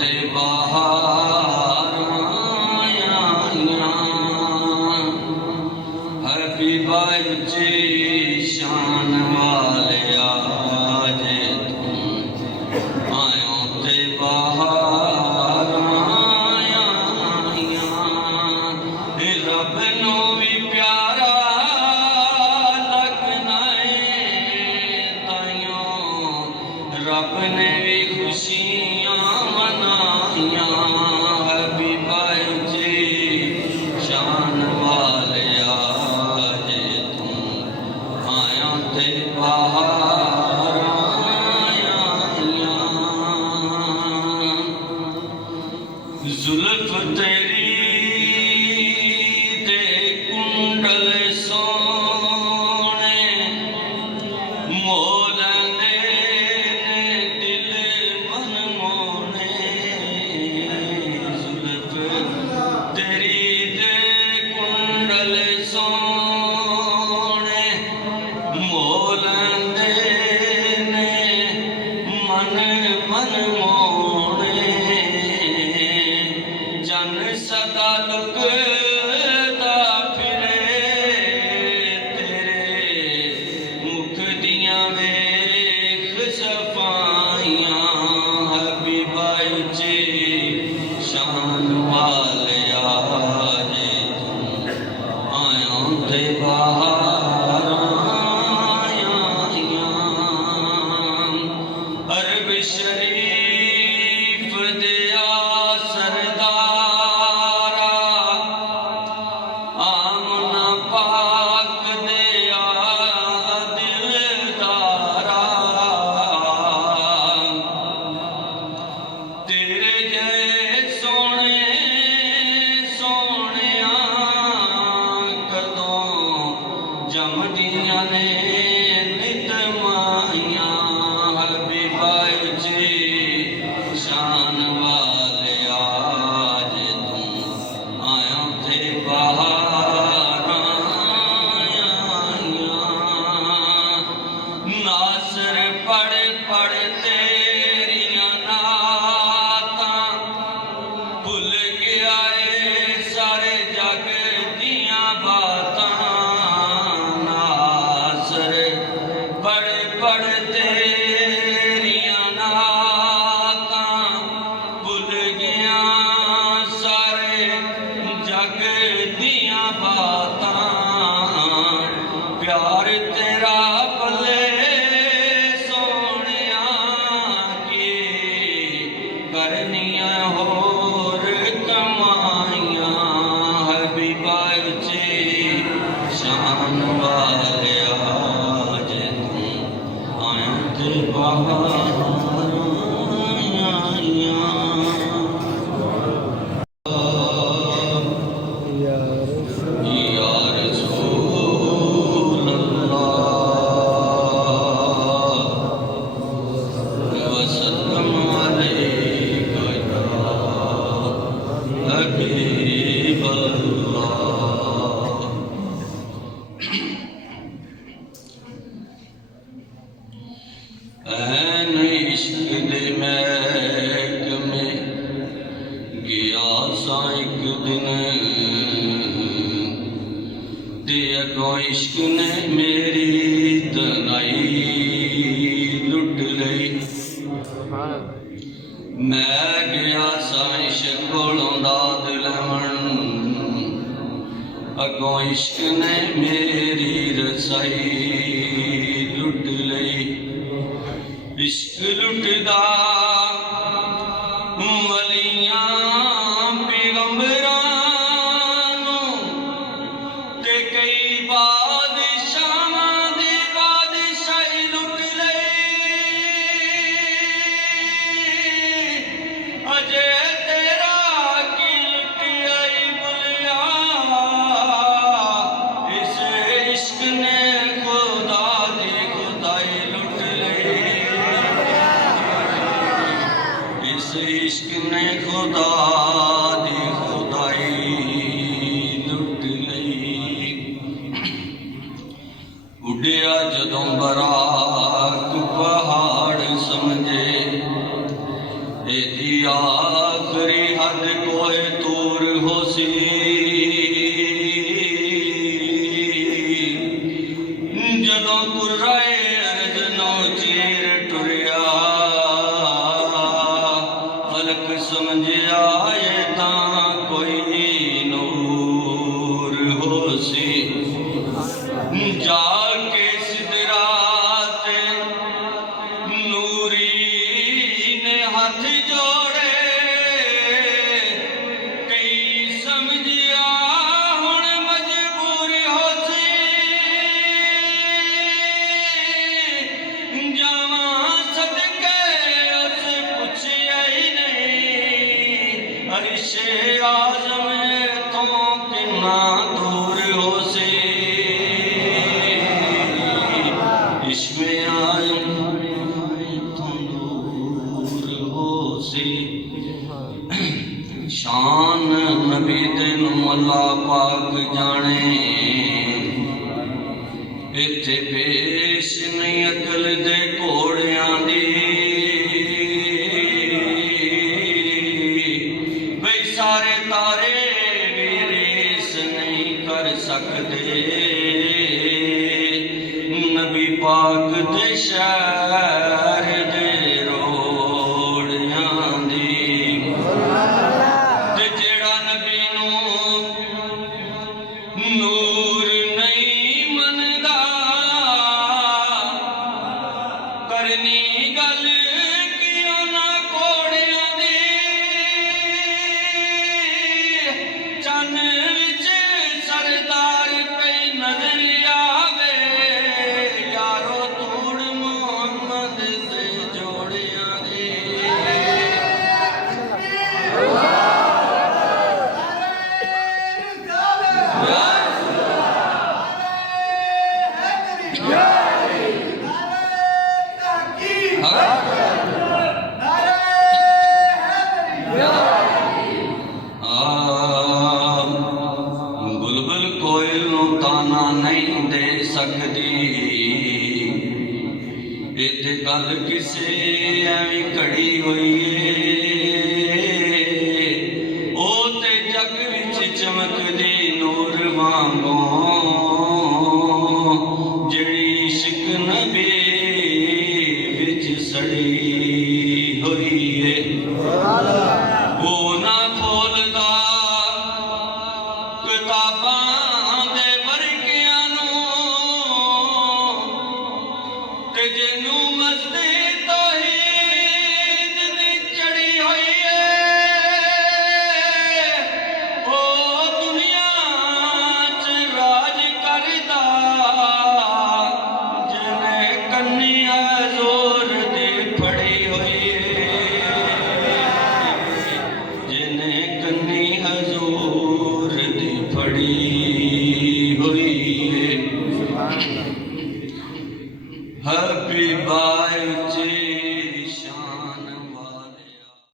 ते बाहर happy birthday शान वाले आज तुम आयो ते बाहर रब नू भी प्यारा लगना ताइयों रब ने भी खुशियां मनाइया हैप्पी बर्थडे शान वाले आज तुम आया ते बाहर जुल्फ तेरी ते कुंडल सोने मोल दिल मन मोने जुल्फ तेरी ते कुंडल सोने मोल मन मन मोने जन सदा लुकदा फिरे तेरे मुख दियां वेख सफाइयां हैप्पी बर्थडे शान वाले आज तुम आया ते बाहर अरब शरीफ दिया सरदारा आमना पाक दिया दिलदारा तेरे जय सोने सोनिया कदों जमदियां ने नित माइया हैप्पी बर्थडे शान वाले आज तुम आया थे बाहर नासर पढ़ पढ़ तेरिया नाता भुल गया सारे जग दियां बातां नासर पढ़ पढ़ तेरिया नाता भुल गया सारे जग दियां बातां प्यार तेरा पले सोनिया की करनियां होर कमाइयां हैप्पी बर्थडे शान वाले आज तुम आया ते बाहर ऐन इश्क दे महक में गया सा एक दिन ते अगों इश्क ने मेरी तनाई लुट लई मैं गया सा इश्क कोलों दाद लैवन अगों इश्क ने मेरी रसाई लुट लई इश्क लुटदा वलियां पैगंबरां नूं ते कई बादशाहां दी बादशाही लुट लई अजे तेरा की लुटियाई बुलिया इस इश्क ने खुदा दी खुदाई लुट लई इश्क ने खुदा दी खुदाई लुट लई उड़िया जदों बराक पहाड़ समझे एदी आखरी हद कोई तूर होसी जदों कुर्राए अरज नो चीर टुरिया फलक समझिया ये तां कोई नूर होसी जाके सिदरात नूरी ने हाथ जोड़े कई समझिया हुण मजबूर होसी जावां सदके उस पुछिया ही नहीं अरिशे आज़म तो किन्ना दूर होसी इश्मे आज़म तो दूर होसी शान नबी दिन मौला पाक जाने इत्थे पेश नहीं अकल दे घोड़ियां दी बई सारे तारे भी रेस नहीं कर सकते नबी पाक दे शहर दे रोड़ियां दी ते जेड़ा नबी नूं नूर नहीं मनदा करनी गल कियों ना घोड़ियां दी चन्न विच सरदार पे नजर आवे यारो तूड़ मोहम्मद दे जोड़ियां दी बुलबुल कोयल नूं ताना नहीं दे सकदी इत्थे गल किसे एवें घड़ी होई ओ ते जग विच चमकदी नूर वांगों जिहड़ी इश्क नबी विच सड़ी होई है ओ ना खोलदा किताबां दे वर्गियां नूं ते जिन्नू मस्ती तौहीद दी चढ़ी होई है ओ दुनिया च राज करदा जिने कन्नी जोर दी फड़ी होई है जिने कन्नी हजूर दी फड़ी हुई है हबीबाए